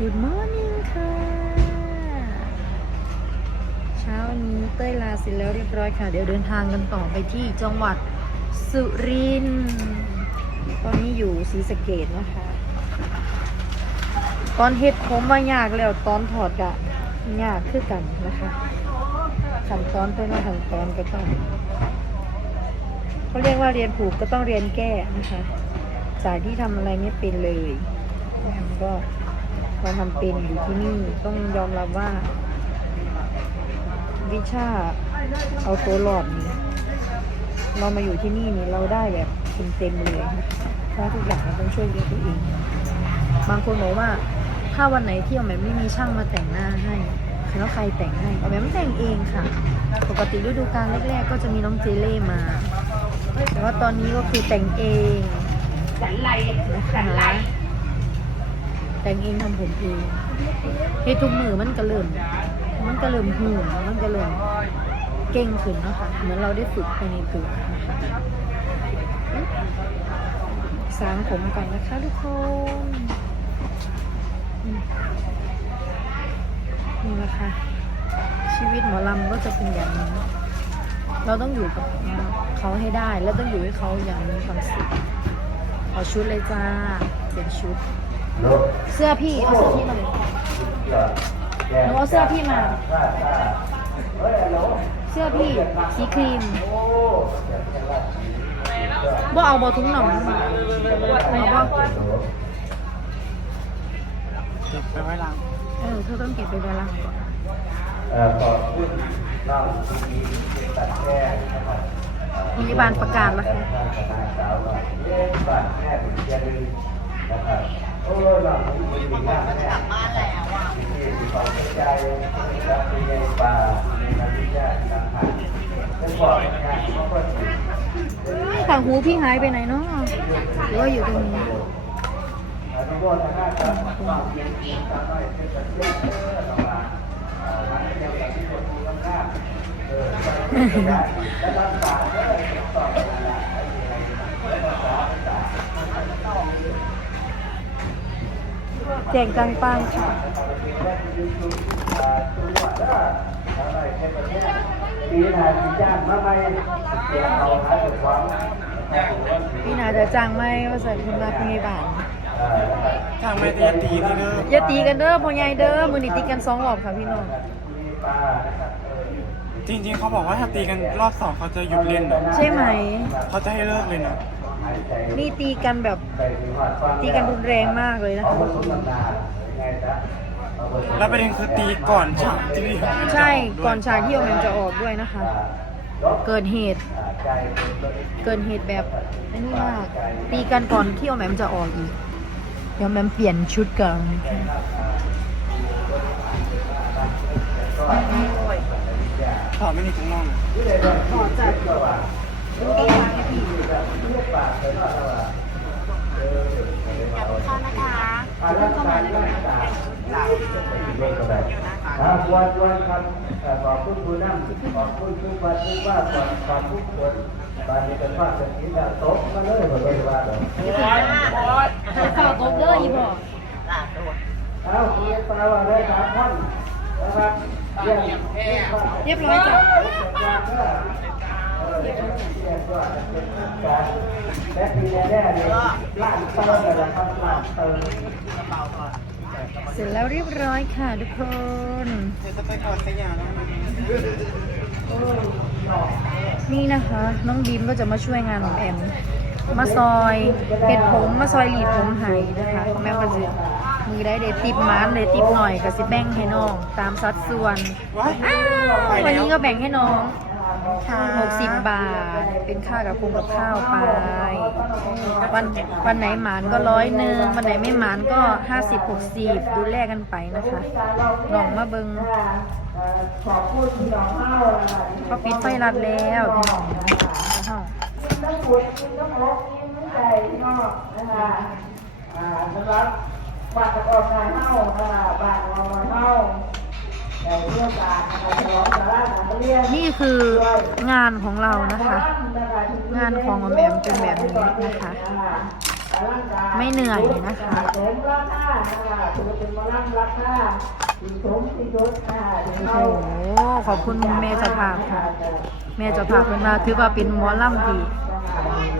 Good morning ค่ะ เช้านี้เต้ยลาเสร็จแล้วเรียบร้อยค่ะ เดี๋ยวเดินทางกันต่อไปที่จังหวัดสุรินทร์ตอนนี้อยู่ศรีสะเกดนะคะ ตอนเฮ็ดผมว่ายากแล้วตอนถอดกะยากคือกันนะคะขั้นตอนแต่ละขั้นตอนก็ต้องเขาเรียกว่าเรียนผูกก็ต้องเรียนแก้นะคะ จากที่ทำอะไรไม่เป็นเลยนะ คะก็มาทำเป็นอยู่ที่นี่ต้องยอมรับว่า วิชาเอาตัวรอดนี่เรามาอยู่ที่นี่นี่เราได้แบบเต็มๆเลยเพราะทุกอย่างเราต้องช่วยเหลือตัวเอง บางคนบอกว่า ถ้าวันไหนที่เอาแบบไม่มีช่างมาแต่งหน้าให้แล้วใครแต่งให้เอาแบบไม่แต่งเองค่ะ ปกติฤดูกาลแรกๆ ก็จะมีน้องเจเล่มา แต่ว่าตอนนี้ก็คือแต่งเองนะคะ แต่งเองทำผมเองเฮ็ดทุกมือมันก็เริ่ม มันก็เริ่มหูมันก็เริ่มเก่งขึ้นเนาะค่ะเหมือนเราได้ฝึกไปในตัวนะคะสางผมก่อนนะคะทุกคนนี่นะคะชีวิตหมอลำก็จะเป็นอย่างนี้ เราต้องอยู่กับเขาให้ได้ แล้วต้องอยู่ให้เขาอย่างมีความสุขเอชุดเลยจ้า เปลี่ยนชุด เสื้อพี่เอาเสื้อพี่มาเลยหนูเอาเสื้อพี่มา เสื้อพี่สีครีมบ่เอาบอทุงหน่องมาเอาบ่เก็บไปไว้หลังเออเธอต้องเก็บไปไว้ละก่อนเอ่อขอบคุณน้องที่มีตัดแก้นะครับพยาบาลประกาศแล้วท่านคณะ สาวหน่อยเล่นบัตรแม่เป็นเจริญนะครับโอ้ยน้องผมดีมากแม่กลับบ้านแล้วอะที่มีความเข้าใจรับปริญญาป่าในนักวิทยาการผ่านเป็นบอกงานเขาก็ถือต่างหูพี่หายไปไหนเนาะหรือว่าอยู่ตรงนี้อ แจงจังปังค่ะปีนายปีจ้างมาไม่เสียเอาหาจุดหวังพี่นาจะจ้างไหมว่าใส่คุณมาพยาบาลทางไม่ได้ตีนี่เด้ออย่าตีกันเด้อพ่อใหญ่เด้อมือนี่ตีกันสองรอบค่ะพี่น้องจริงๆเขาบอกว่าถ้าตีกันรอบสองเขาจะหยุดเล่นนะใช่ไหม เขาจะให้เลิกเลยนะ นี่ตีกันแบบตีกันรุนแรงมากเลยนะคะทุกคนแล้วประเด็นคือตีก่อนฉากที่พี่ใช่ก่อนฉากที่โอแมนจะออกด้วยนะคะ เกิดเหตุ เกิดเหตุแบบอันนี้มากตีกันก่อนที่โอแมมจะออกอีกเดี๋ยวแมมเปลี่ยนชุดก่อนนะคะถอดไม่มีถุงน่องนะขอจัดต้องการให้พี่วันวันครับขอบคุณผู้นำขอบคุณทุกวันทุกว่าขอบขอบทุกคนตอนนี้เป็นภาพสกิลโต๊ะมาเลยผมเลยว่าเลยข่าวโต๊ะเด้ออีบอกเอาคุยปลาว่าได้สามท่านนะครับเรียบร้อยจ้ะ และปีแน่ๆเลยล้านเติมเลยนะครับล้านเติมเสร็จแล้วเรียบร้อยค่ะทุกคนเดี๋ยวจะไปก่อนสยามแล้วนะนี่นะคะ น้องบีมก็จะมาช่วยงานของแอม มาซอยเห็ดผมมาซอยหลีดผมให้นะคะของแม่ก็จะมือได้เดติบมันเดติบหน่อยก็สิแบ่งให้น้อง ตามสัดส่วนวันนี้ก็แบ่งให้น้อง ค่ะ60บาท เป็นค่ากับคงกับข้าวไป วันวันไหนหมานก็ร้อยหนึ่งวันไหนไม่หมานก็50 60ดูแลกันไปนะคะลองมาเบิงขอบคุณที่น้องเล่าเขาปิดไฟรัดแล้วพี่น้องนะคะต้องคุยต้องลบยิ้มใจนอกนะคะอ่าสำหรับบัตรประกอบการเท่านะคะบัตรรองเท่าในเรื่องการนะคะฉลองสาระการเรีย นี่คืองานของเรานะคะ งานของออมแอมเป็นแบบนี้นะคะ ไม่เหนื่อยนะคะโอ้โหขอบคุณแม่จ้าภาค่ะแม่จ้าภาพเพิ่นมาถือว่าเป็นหมอลำที่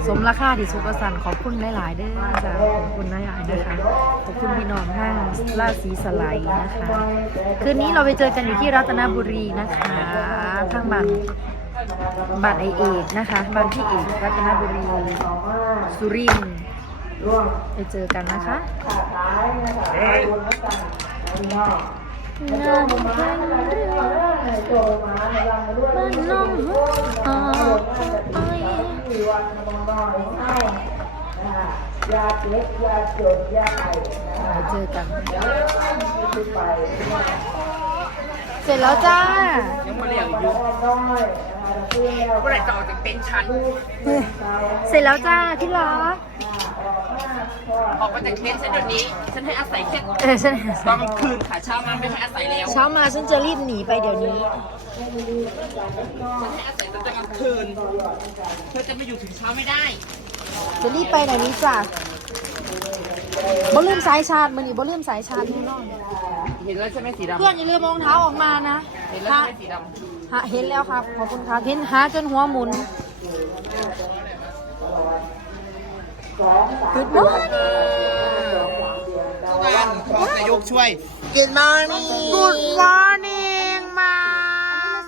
สมราคาที่สุกสันต์ขอบคุณหลาย ๆ เด้อจ้ะขอบคุณหลายๆนะคะขอบคุณพี่น้องห้างราศีสไลด์นะคะคืนนี้เราไปเจอกันอยู่ที่รัตนบุรีนะคะทางบ้านบ้านไอเอกนะคะบ้านพี่เอกรัตนบุรีสุรินทร์ไปเจอกันนะคะขาดท้ายนะคะขอบคุณแล้วกันพี่น้องานแข่งเรือบ้านน้อง หัวออกไปที่วันมองน้อยให้นะคะยาเจ็บยาจดยาไอนะคะไปเจอกันที่ไปเสร็จแล้วจ้ายังมาเรียกอยู่น้อยนะคะเพื่อเมื่อไหร่จะออกจากเต็นท์ชั้นเสร็จแล้วจ้าที่รัก ออกมาจากเต็นท์ฉันเดี๋ยวนี้ ฉันให้อาศัยแค่เออฉันตอนกลางคืนค่ะเช้ามาไม่ให้อาศัยแล้วเช้ามาฉันจะรีบหนีไปเดี๋ยวนี้ฉันให้อาศัยตอนกลางคืน เธอจะมาอยู่ถึงเช้าไม่ได้ จะรีบไปไหนนี้จ้ะบ่ลืมสายชาร์จมันนี่บ่ลืมสายชาร์จนู่นนอนเห็นแล้วใช่ไหมสีดำเพื่อนอย่าลืมรองเท้าออกมานะเห็นแล้วใช่ไหมสีดำหาเห็นแล้วครับ ขอบคุณครับเห็นหาจนหัวหมุน Good morning วันขอนายกช่วยกินมานี่ Good morning มา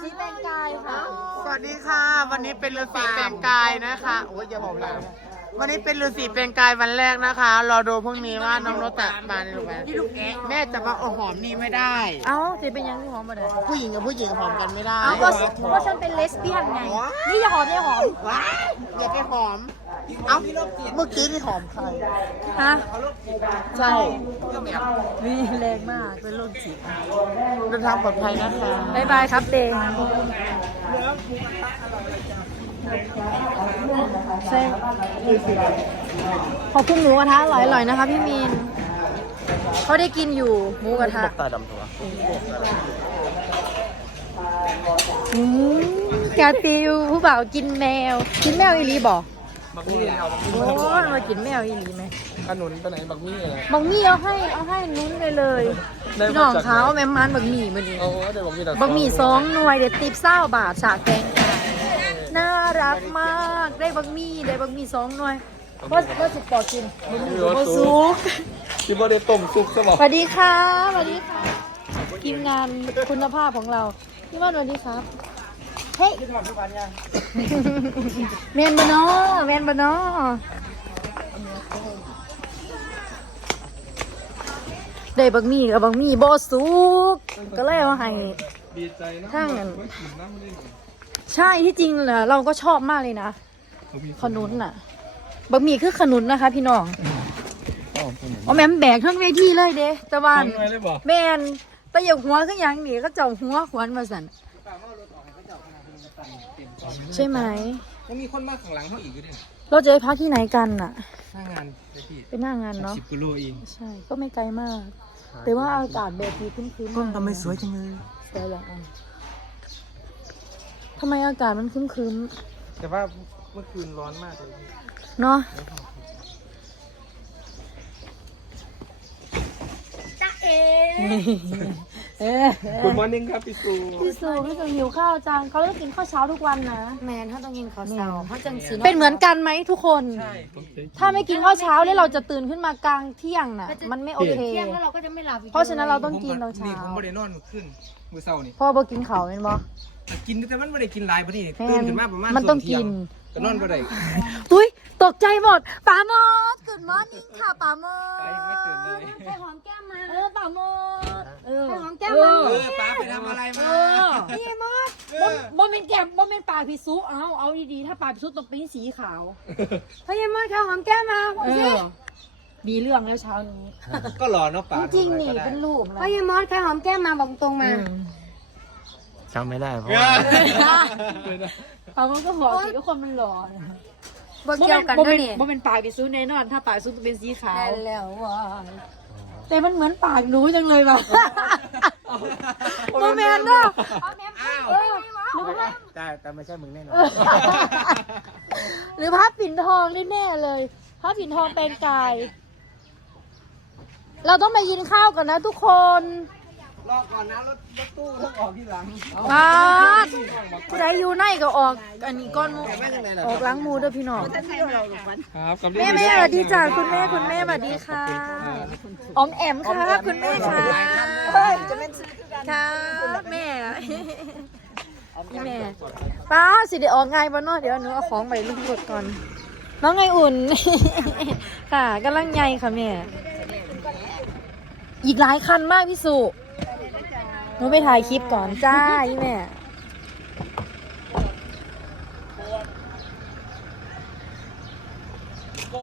สีแต่งกายค่ะสวัสดีค่ะ วันนี้เป็นฤาษีแปลงกายนะคะโอ้ยอย่าบอกเลยวันนี้เป็นฤาษีแปลงกายวันแรกนะคะ รอดูพรุ่งนี้ว่าน้องโนตะมาในรูปแบบแม่จะมาเอาหอมนี่ไม่ได้ เอ้าจะเป็นยังที่หอมมาเด้ผู้หญิงกับผู้หญิงหอมกันไม่ได้เพราะฉันเป็นเลสเบี้ยนไง นี่อย่าหอมอย่าหอมอย่าไปหอม เอ้าเมื่อกี้นี่หอมใครฮะใช่วิแรงมากเป็นโรคจิตเดินทางปลอดภัยนะคะบายบายครับเดงใช่ขอบคุณหมูกระทะอร่อยๆนะคะ พี่มีนเขาได้กินอยู่หมูกระทะตาดำตัวอืมกาติวผู้บ่าวกินแมว กินแมวอีหลีบอก บักมี่เอาบักมี่โอ้ยมากินแมวอีหลีไหมขนุนไปไหนบักมี่อะไรบักมี่เอาให้เอาให้นุ้นไปเลยพี่น้องเขาแม่มันบักมี่มาดิโอ้เดี๋ยวบักมี่บะหมี่สองหน่วยเด็ดติบเศร้าบาทฉากแกงไก่น่ารักมากได้บะหมี่ได้บะหมี่สองหน่วยว่าว่าสิบปอกินบะหมี่โมซุกที่บ่ได้ต้มซุปซะบอกสวัสดีค่ะสวัสดีค่ะทีมงานคุณภาพของเราพี่ว่านสวัสดีครับ เฮ้ยเมนบานอเมนบานอได้บะหมี่กับบะหมี่โบซุกก็เลยเอาให้ดีใจนะทั้งนั้นกินน้ำไม่ได้หนูใช่ที่จริงแหละเราก็ชอบมากเลยนะขนุนน่ะบะหมี่คือขนุนนะคะ พี่น้องเอาแม่มแบกทั้งเวทีเลยเด้ตะวันทำไงเลยบอกแมนแตะหยกหัวขึ้นยังหนีก็เจ้าหัวขวานมาสั่น ใช่ไหมยังมีคนมาข้างหลังเขาอีกอยู่เนี่ยเราจะไปพักที่ไหนกันน่ะหน้างานเลยพี่เป็นหน้างานเนาะสิบกิโลเองใช่ก็ไม่ไกลมาก แต่ว่าอากาศแบบนี้ครึ้มๆต้นทำไมสวยจังเลยสวยเหรออะทำไมอากาศมันครึ้มแต่ว่าเมื่อคืนร้อนมากเลยๆเนาะเอ๊ะคุณมอร์นิ่งครับพี่ซูพี่สูพี่สูหิวข้าวจังเขาเลิกกินข้าวเช้าทุกวันนะแมนเขาต้องกินข้าวเช้าเขาจังสีเป็นเหมือนกันไหมทุกคนใช่ถ้าไม่กินข้าวเช้าแล้วเราจะตื่นขึ้นมากลางเที่ยงน่ะ มันไม่โอเคเที่ยงแล้วเราก็จะไม่หลับอีกเพราะฉะนั้นเราต้องกินตอนเช้านี่ผมไม่ได้นอนขึ้นมื้อเช้านี่พ่อบอกินเขาวเป็นบ่แต่กินแต่มันไม่ได้กินหลายพอดีแม่นตื่นขึ้นมาประมาณมันต้องช่วเที่ยกินก็นอนบ่ได้อุ้ย ตกใจหมดป๋าโมดกุดมอร์นิ่งค่ะป๋าโมดไปไม่ตื่นเลย ไปหอมแก้มมาเออป๋าโมดเออไปหอมแก้มมาเออป้าไปทำอะไรเอมาอนี่มดบ่บ่เป็นแก้มบ่เป็นปากพิซุเอาเอาดีๆถ้าปากพิซุต้องเป็นสีขาวพยามอดเขาหอมแก้มมาบอกเอสิอมีเรื่องแล้วเช้านี้ก็รอเนาะป้าจริงๆนี่เป็นรูปนะพยามอดเขาหอมแก้มมาบอกตรงมาจำไม่ได้เพราะเอว่าอเขาก็บอกสิว่าคนมันหล่อบอ กเกี่ยวกันด้วยนี่บ่เป็นปากพิซุแน่นอน ถ้าปากพิซุต้องเป็นสีขาวแน่แล้วว่ะแต่มันเหมือนปากหนูจังเลยว่ะโมเมนต์เนาะอ้าวเออหรือว่าแต่แต่ไม่ใช่มึงแน่นอนหรือพับปิ่นทองแน่ๆเลยผ้าผินทองแปลงกาย เราต้องไปกินข้าวกันนะทุกคน รอก่อนนะรถรถตู้ต้องออกที่หลังมาผู้ใดอยู่ในก็ออก อันนี้ก้อนหมูออกล้างหมูเด้อพี่น้อง ครับกับแม่แม่สวัสดีจ้าคุณแม่คุณแม่สวัสดีค่ะออมแอมค่ะคุณแม่ค่ะจะเป็นชื่อค่ะแม่นี่แม่ป้าสิเดี๋ยวออกไงบ้านนอกเดี๋ยวหนูเอาของไปลูกกดก่อน น้องไงอุ่น ค่ะกำลังใหญ่ค่ะแม่ อีกหลายคันมากพี่สุ หนูไปถ่ายคลิปก่อนจ้าอีแม่